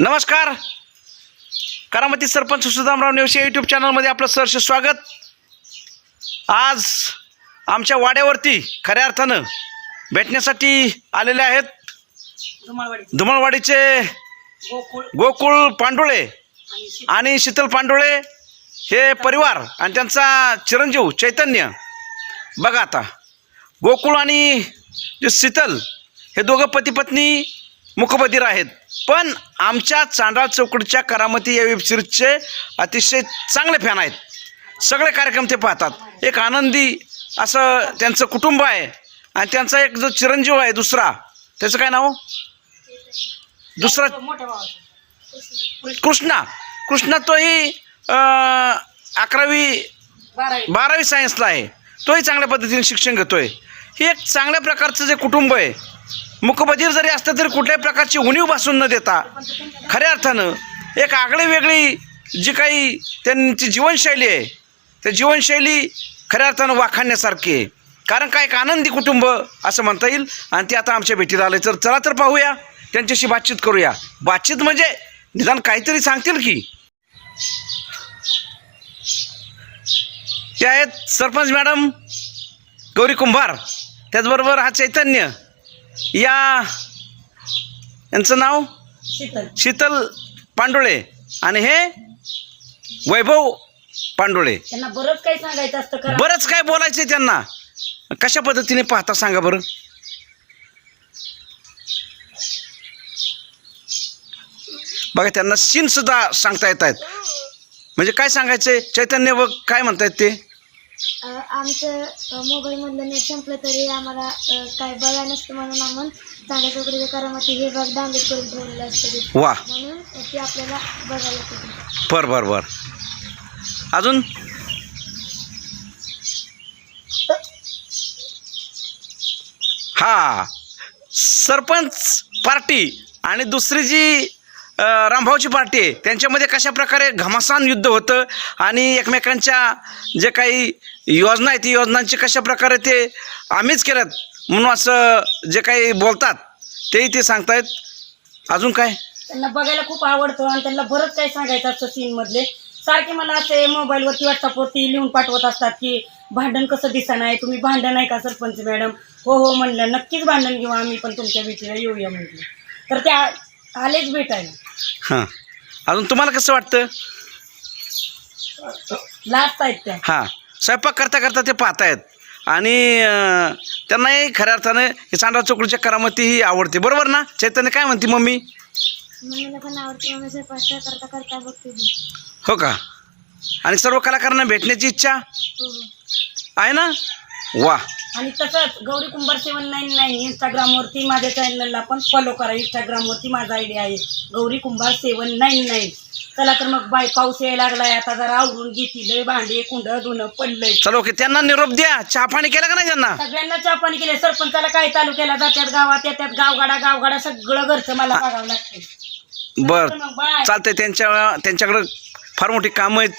नमस्कार. करामती सरपंच सुदामराव नेवसे यूट्यूब चॅनलमध्ये आपलं सहर्ष स्वागत. आज आमच्या वाड्यावरती खऱ्या अर्थानं भेटण्यासाठी आलेले आहेत धुमाळवाडीचे गोकुळ पांडुळे आणि शीतल पांडुळे हे परिवार आणि त्यांचा चिरंजीव चैतन्य. बघा आता गोकुळ आणि जे शीतल हे दोघं पती पत्नी मुखबधीर आहेत, पण आमच्या चांडाळ चौकडच्या करामती या वेबसिरीजचे अतिशय चांगले फॅन आहेत. सगळे कार्यक्रम ते पाहतात. एक आनंदी असं त्यांचं कुटुंब आहे आणि त्यांचा एक जो चिरंजीव आहे दुसरा, त्याचं काय नाव, दुसरा कृष्णा तोही 11वी-12वी सायन्सला आहे. तोही चांगल्या पद्धतीने शिक्षण घेतोय. हे एक चांगल्या प्रकारचं जे कुटुंब आहे, मुखबधीर जरी असतं तरी कुठल्याही प्रकारची उणीव भासून न देता खऱ्या अर्थानं एक आगळी वेगळी जी काही त्यांची जीवनशैली आहे, त्या जीवनशैली खऱ्या अर्थानं वाखाणण्यासारखी आहे. कारण काय, एक आनंदी कुटुंब असं म्हणता येईल. आणि ते आता आमच्या भेटीला आले, तर चला तर पाहूया, त्यांच्याशी बातचीत करूया. बातचीत म्हणजे निदान काहीतरी सांगतील की. ते आहेत सरपंच मॅडम गौरी कुंभार, त्याचबरोबर हा चैतन्य, यांचं नाव शीतल पांडुळे आणि हे वैभव पांडुळे. त्यांना बरंच काही सांगायचं असतं, बरंच काय बोलायचं त्यांना. कशा पद्धतीने पाहता सांगा बरं. बघा त्यांना सीन सुद्धा सांगता येत आहेत. म्हणजे काय सांगायचंय चैतन्य, व काय म्हणतायत ते. आमचं मोबाईलमधलं नेट संपलं तरी आम्हाला काय बघायला नसतं, म्हणून आम्ही चांगल्या चौकडीच्या करामती हे भाग डाउनलोड करून ठेवलेलं असतं. वा, म्हणून ते आपल्याला बघायला येतं. बर. अजून हा सरपंच पार्टी आणि दुसरी जी रामभाऊची पार्टी आहे, त्यांच्यामध्ये कशा प्रकारे घमासान युद्ध होतं आणि एकमेकांच्या जे काही योजना आहेत, ती योजनांची कशा प्रकारे ते आम्हीच केल्यात म्हणून असं जे काही बोलतात तेही ते सांगतायत. अजून काय त्यांना बघायला खूप आवडतं आणि त्यांना बरंच काही सांगायचं असतं. सीनमधले सारखे मला असे मोबाईलवरती व्हॉट्सअपवरती लिहून पाठवत असतात की भांडण कसं दिसणार आहे, तुम्ही भांडण आहे का सरपंच मॅडम. हो म्हणलं, नक्कीच भांडण घेऊ, आम्ही पण तुमच्या भेटीला येऊया म्हटलं. तर त्या आलेच भेटायला. हां, अजून तुम्हाला कसं वाटतं. लास्ट आहेत त्या. हां, स्वयंपाक करता करता ते पाहतायत आणि त्यांनाही खऱ्या अर्थानं हे चांडाळ चौकडीच्या करामतीही आवडते. बरोबर ना चैतन्य, काय म्हणते मम्मी. मम्मीला पण आवडते. मम्मी स्वयंपाक करता बघते. हो का. आणि सर्व कलाकारांना भेटण्याची इच्छा आहे ना. वा. आणि तसंच गौरी कुंभार 799 इंस्टाग्रामवरती माझ्या चॅनलला पण फॉलो करा. इंस्टाग्रामवरती माझा आयडी आहे गौरी कुंभार 799. चला तर मग बाय, पाऊस यायला लागलाय आता, जरा आवरून घेतील, भांडे कुंड धुणं पडलंय. चलो ओके, त्यांना निरोप द्या. चहा पाणी केलं का नाही त्यांना. सगळ्यांना चहा पाणी केले. सरपंचाला काय तालुक्याला जात्यात, गावात येतात, गावगाडा सगळं घरचं मला बघावं लागतं. बर, चालतंय. त्यांच्याकडं फार मोठी कामं आहेत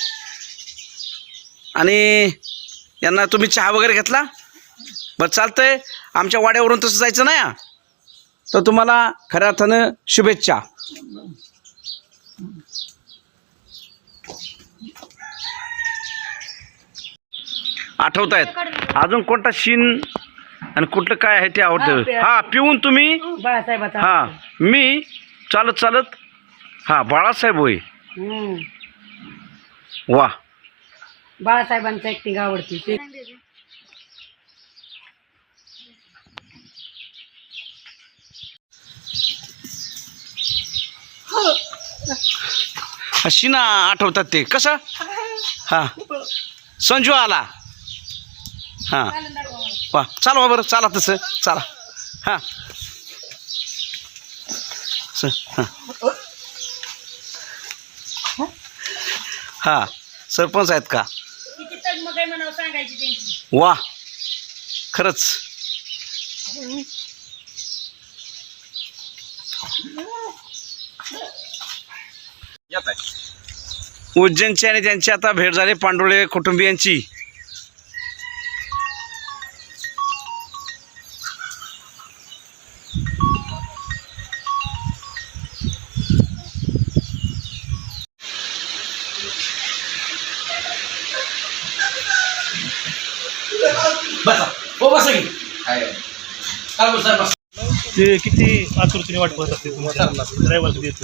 आणि यांना तुम्ही चहा वगैरे घेतला. बरं, चालतंय. आमच्या वाड्यावरून तसं जायचं नाही. तर तुम्हाला खऱ्या अर्थानं शुभेच्छा. आठवत आहेत अजून कोणता सीन आणि कुठलं काय आहे ते आवडतं. हा, पिऊन तुम्ही बाळासाहेबाचा. हा, मी चालत हा, बाळासाहेब होय. वा, बाळासाहेबांचं ऍक्टिंग आवडती ते. शिना आठवतात ते कसं. हा, संजू आला. हा, वा, चालवा बरं, चाला तसं चाला. हा, हा, सरपंच आहेत का. किती तगमग आहे म्हणावं सांगायची त्यांची. वा, खरंच. उज्जैनची आणि त्यांची आता भेट झाली पांडुळे कुटुंबियांची. बसा हो बसा की काय बोलताय बस ते किती आतुरतेने वाट पाहत असते तुमच्या ड्रायव्हर कधी येतो